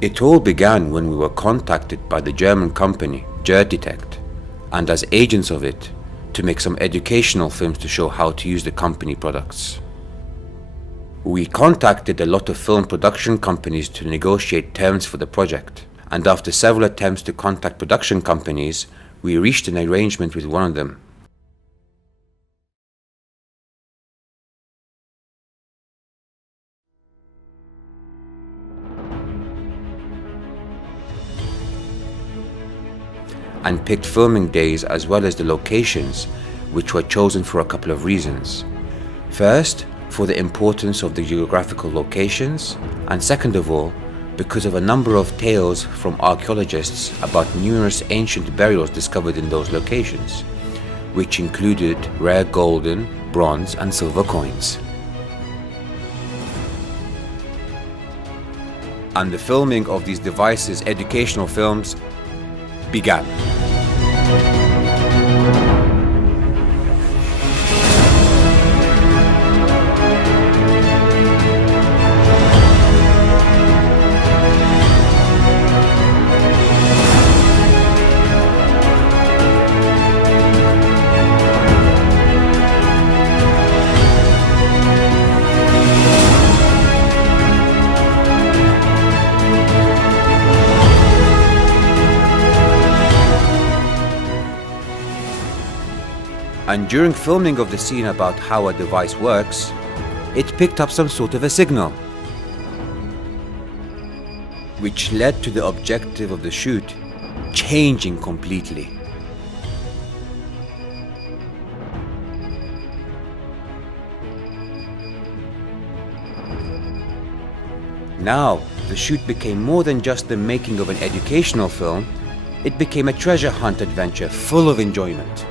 It all began when we were contacted by the German company Detect, and as agents of it, to make some educational films to show how to use the company products. We contacted a lot of film production companies to negotiate terms for the project, and after several attempts to contact production companies, we reached an arrangement with one of them. And picked filming days as well as the locations, which were chosen for a couple of reasons. First, for the importance of the geographical locations, and second of all, because of a number of tales from archaeologists about numerous ancient burials discovered in those locations, which included rare golden, bronze and silver coins. And the filming of these devices' educational films began. And during filming of the scene about how a device works, it picked up some sort of a signal, which led to the objective of the shoot changing completely. Now, the shoot became more than just the making of an educational film, it became a treasure hunt adventure full of enjoyment.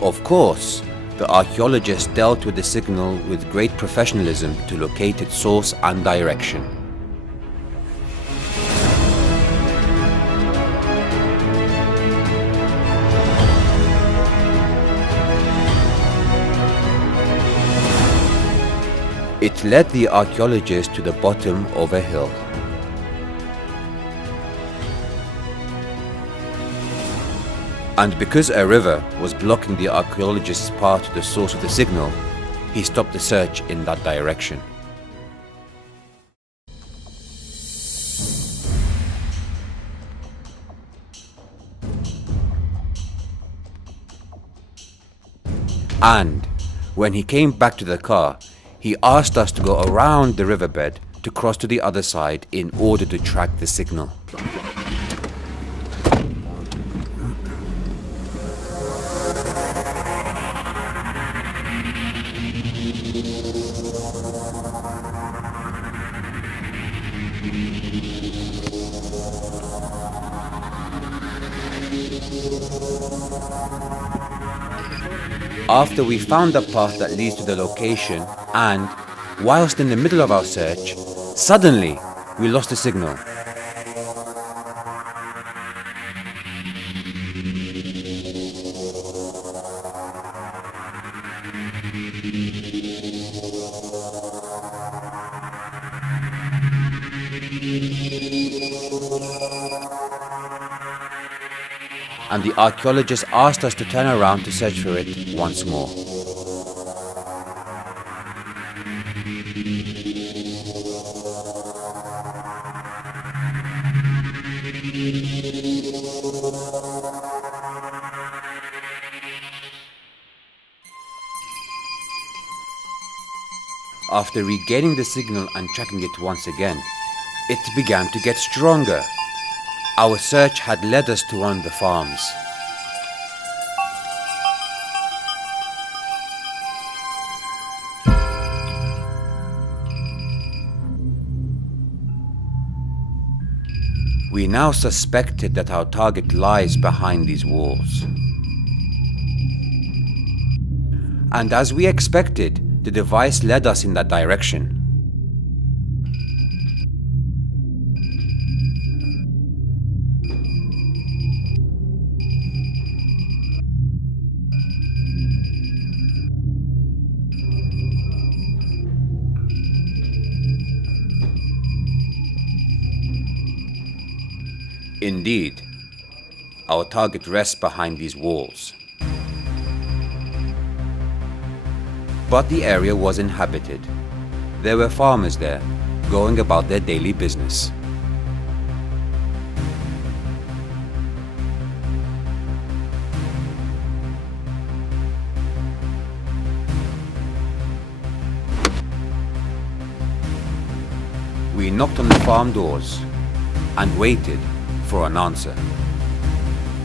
Of course, the archaeologists dealt with the signal with great professionalism to locate its source and direction. It led the archaeologists to the bottom of a hill. And because a river was blocking the archaeologist's path to the source of the signal, he stopped the search in that direction. And when he came back to the car, he asked us to go around the riverbed to cross to the other side in order to track the signal. After we found the path that leads to the location and, whilst in the middle of our search, suddenly we lost the signal. And the archaeologists asked us to turn around to search for it once more. After regaining the signal and tracking it once again, it began to get stronger. Our search had led us to one of the farms. We now suspected that our target lies behind these walls. And as we expected, the device led us in that direction. Indeed, our target rests behind these walls. But the area was inhabited. There were farmers there, going about their daily business. We knocked on the farm doors and waited for an answer.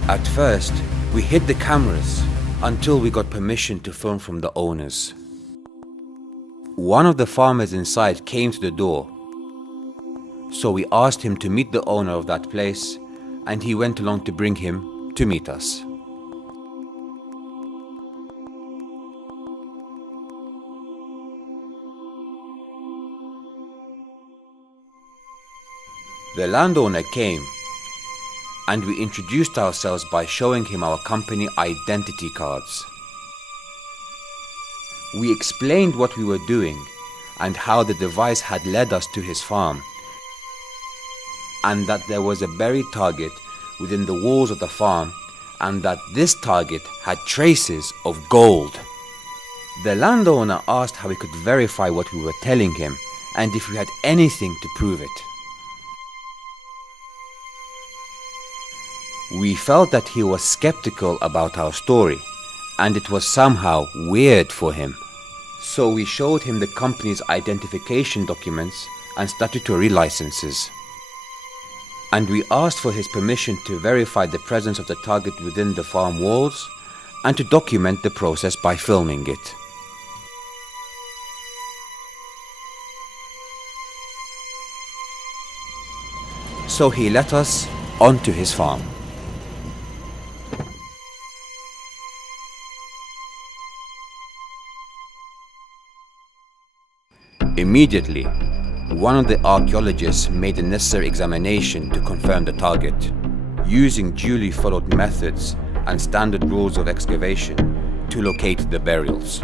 At first, we hid the cameras until we got permission to film from the owners. One of the farmers inside came to the door, so we asked him to meet the owner of that place, and he went along to bring him to meet us. The landowner came, and we introduced ourselves by showing him our company identity cards. We explained what we were doing and how the device had led us to his farm, and that there was a buried target within the walls of the farm, and that this target had traces of gold. The landowner asked how we could verify what we were telling him and if we had anything to prove it. We felt that he was skeptical about our story, and it was somehow weird for him. So we showed him the company's identification documents and statutory licenses. And we asked for his permission to verify the presence of the target within the farm walls and to document the process by filming it. So he let us onto his farm. Immediately, one of the archaeologists made the necessary examination to confirm the target, using duly followed methods and standard rules of excavation to locate the burials.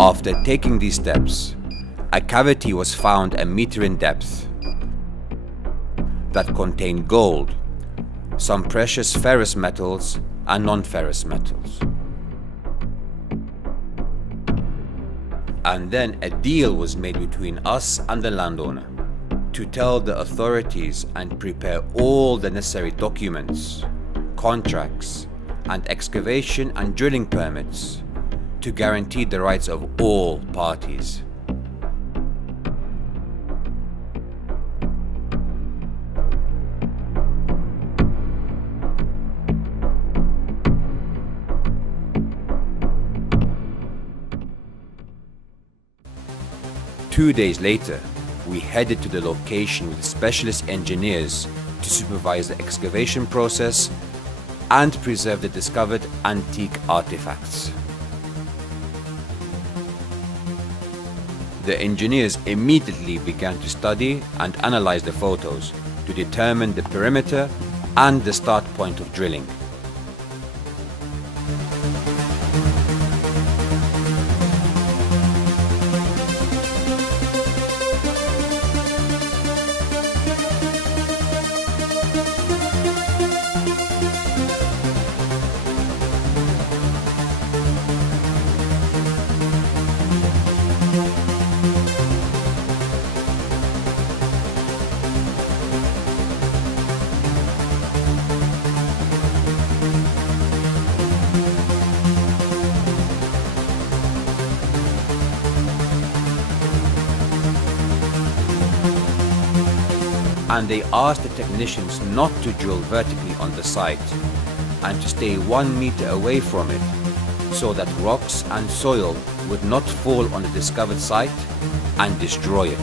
After taking these steps, a cavity was found a meter in depth that contained gold, some precious ferrous metals and non-ferrous metals. And then a deal was made between us and the landowner to tell the authorities and prepare all the necessary documents, contracts, and excavation and drilling permits to guarantee the rights of all parties. Two days later, we headed to the location with specialist engineers to supervise the excavation process and preserve the discovered antique artifacts. The engineers immediately began to study and analyze the photos to determine the perimeter and the start point of drilling. and they asked the technicians not to drill vertically on the site and to stay 1 meter away from it so that rocks and soil would not fall on the discovered site and destroy it.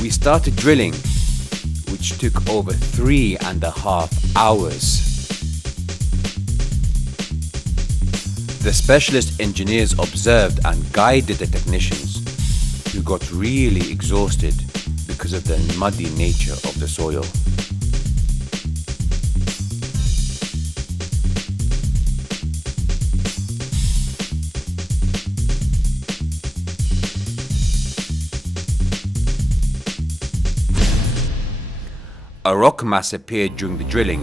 We started drilling, which took over 3.5 hours. The specialist engineers observed and guided the technicians, who got really exhausted because of the muddy nature of the soil. A rock mass appeared during the drilling,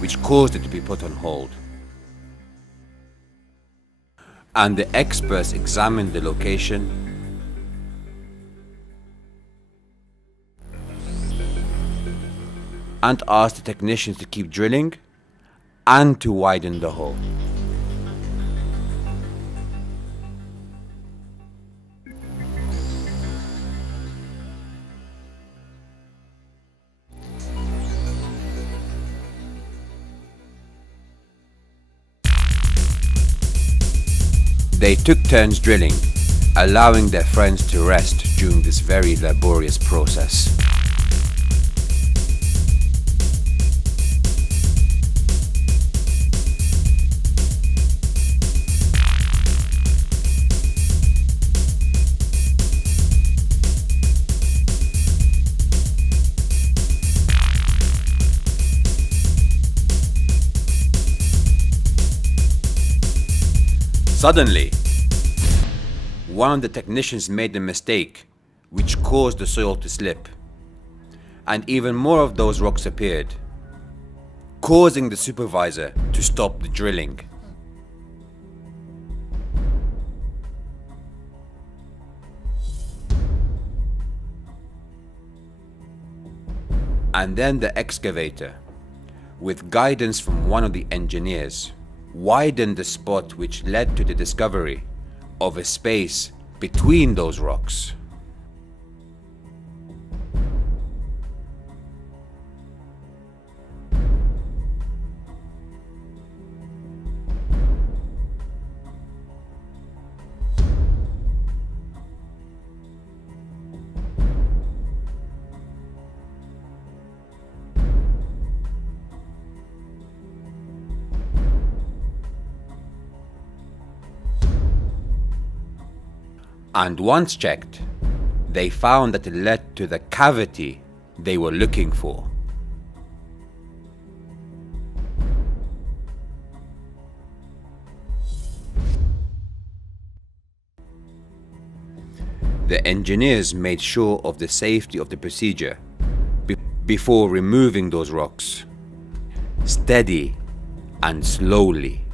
which caused it to be put on hold. And the experts examined the location and asked the technicians to keep drilling and to widen the hole. They took turns drilling, allowing their friends to rest during this very laborious process. Suddenly, one of the technicians made a mistake, which caused the soil to slip, and even more of those rocks appeared, causing the supervisor to stop the drilling. And then the excavator, with guidance from one of the engineers, widened the spot which led to the discovery of a space between those rocks. And once checked, they found that it led to the cavity they were looking for. The engineers made sure of the safety of the procedure before removing those rocks, steady and slowly.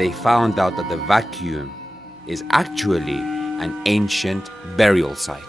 they found out that the vacuum is actually an ancient burial site.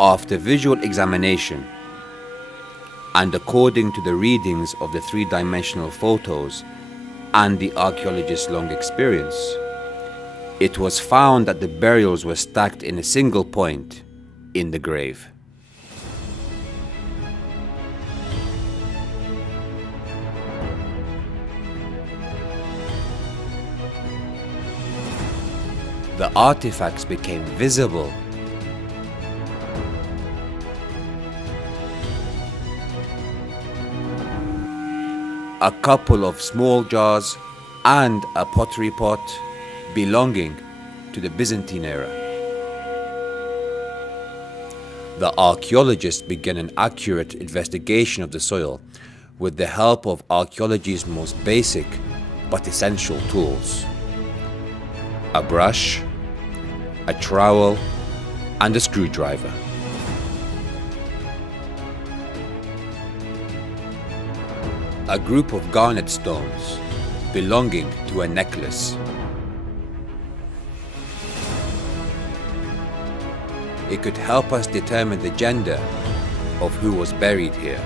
After visual examination, and according to the readings of the three-dimensional photos and the archaeologist's long experience, it was found that the burials were stacked in a single point in the grave. The artifacts became visible a couple of small jars and a pottery pot belonging to the Byzantine era. The archaeologists began an accurate investigation of the soil with the help of archaeology's most basic but essential tools: a brush, a trowel, and a screwdriver. A group of garnet stones belonging to a necklace. It could help us determine the gender of who was buried here.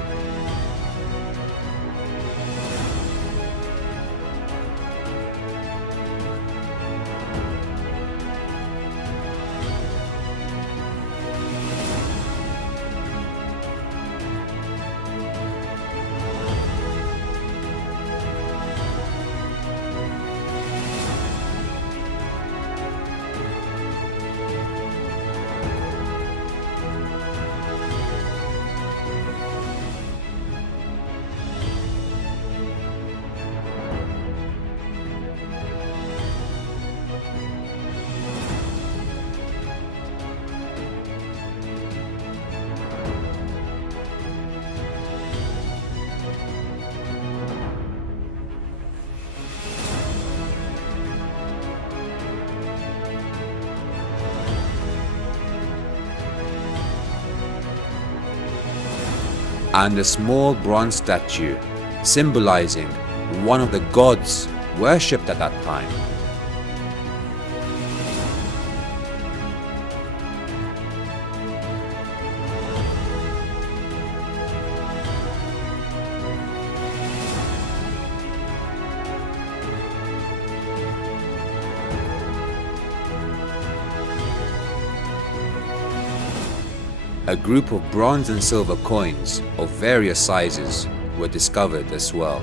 And a small bronze statue symbolizing one of the gods worshipped at that time. A group of bronze and silver coins of various sizes were discovered as well.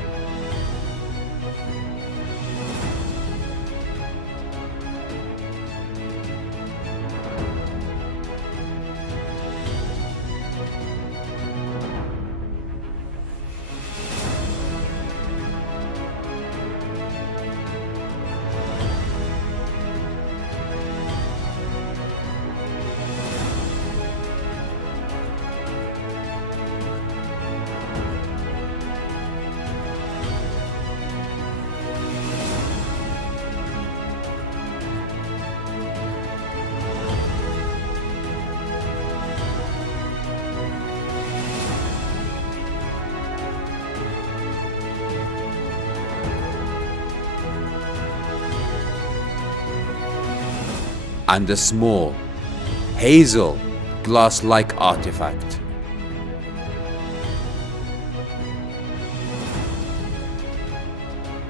And a small, hazel, glass-like artifact.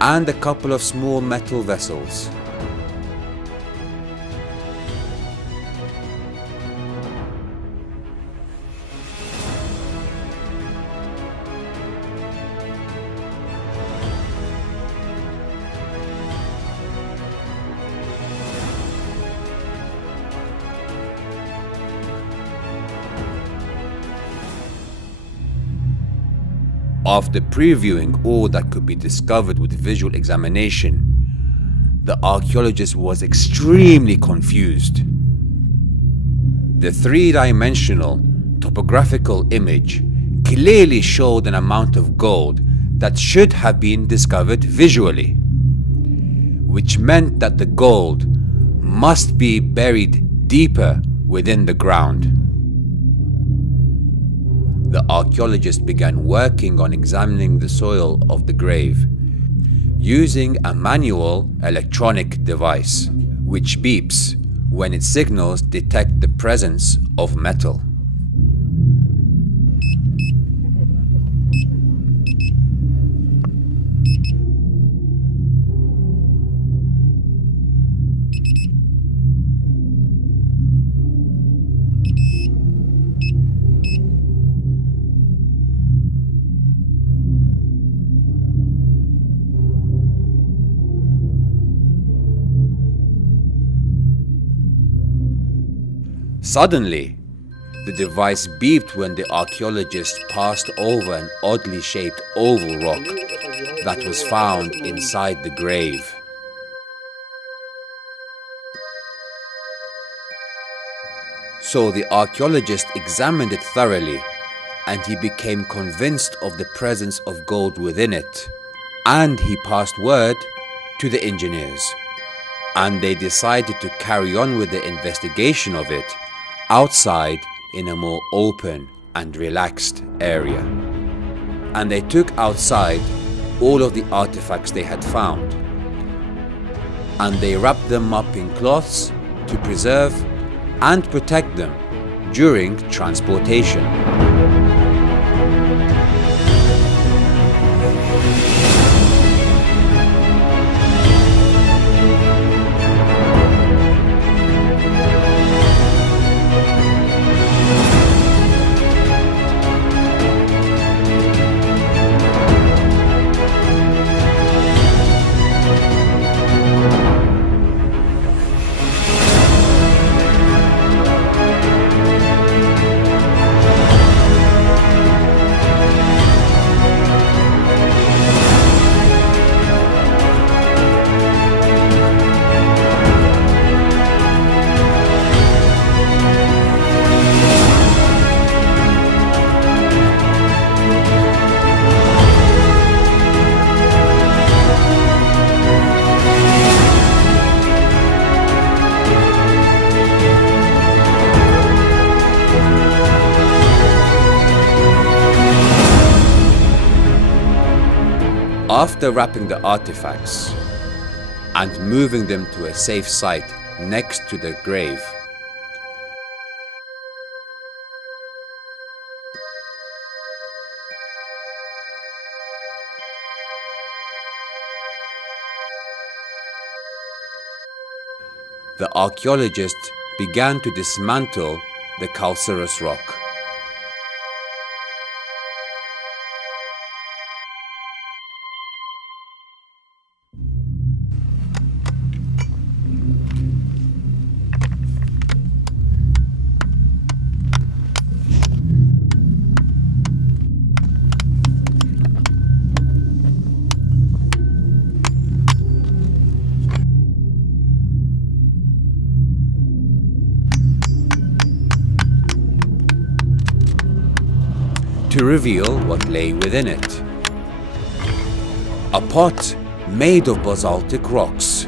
And a couple of small metal vessels. After previewing all that could be discovered with visual examination, the archaeologist was extremely confused. The three-dimensional topographical image clearly showed an amount of gold that should have been discovered visually, which meant that the gold must be buried deeper within the ground. The archaeologist began working on examining the soil of the grave using a manual electronic device, which beeps when its signals detect the presence of metal. Suddenly, the device beeped when the archaeologist passed over an oddly shaped oval rock that was found inside the grave. So the archaeologist examined it thoroughly, and he became convinced of the presence of gold within it, and he passed word to the engineers, and they decided to carry on with the investigation of it outside in a more open and relaxed area. And they took outside all of the artifacts they had found, and they wrapped them up in cloths to preserve and protect them during transportation. After wrapping the artifacts and moving them to a safe site next to the grave, the archaeologist began to dismantle the calcareous rock. To reveal what lay within it. A pot made of basaltic rocks.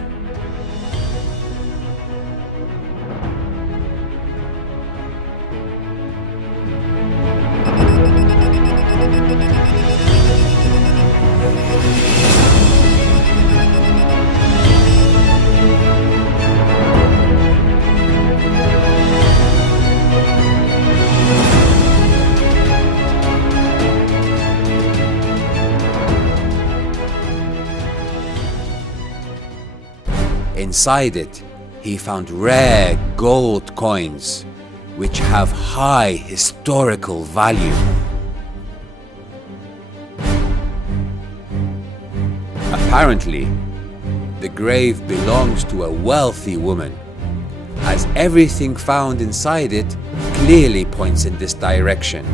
Inside it, he found rare gold coins, which have high historical value. Apparently, the grave belongs to a wealthy woman, as everything found inside it clearly points in this direction.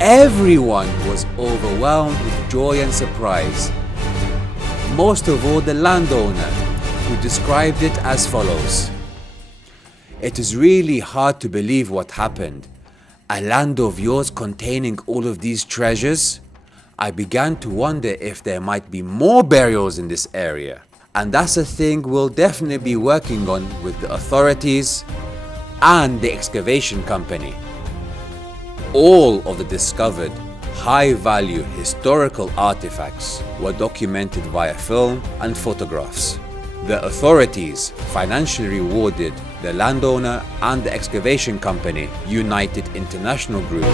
Everyone was overwhelmed with joy and surprise. Most of all the landowner, who described it as follows. It is really hard to believe what happened. A land of yours containing all of these treasures? I began to wonder if there might be more burials in this area. And that's a thing we'll definitely be working on with the authorities and the excavation company. All of the discovered high-value historical artifacts were documented via film and photographs. The authorities financially rewarded the landowner and the excavation company United International Group.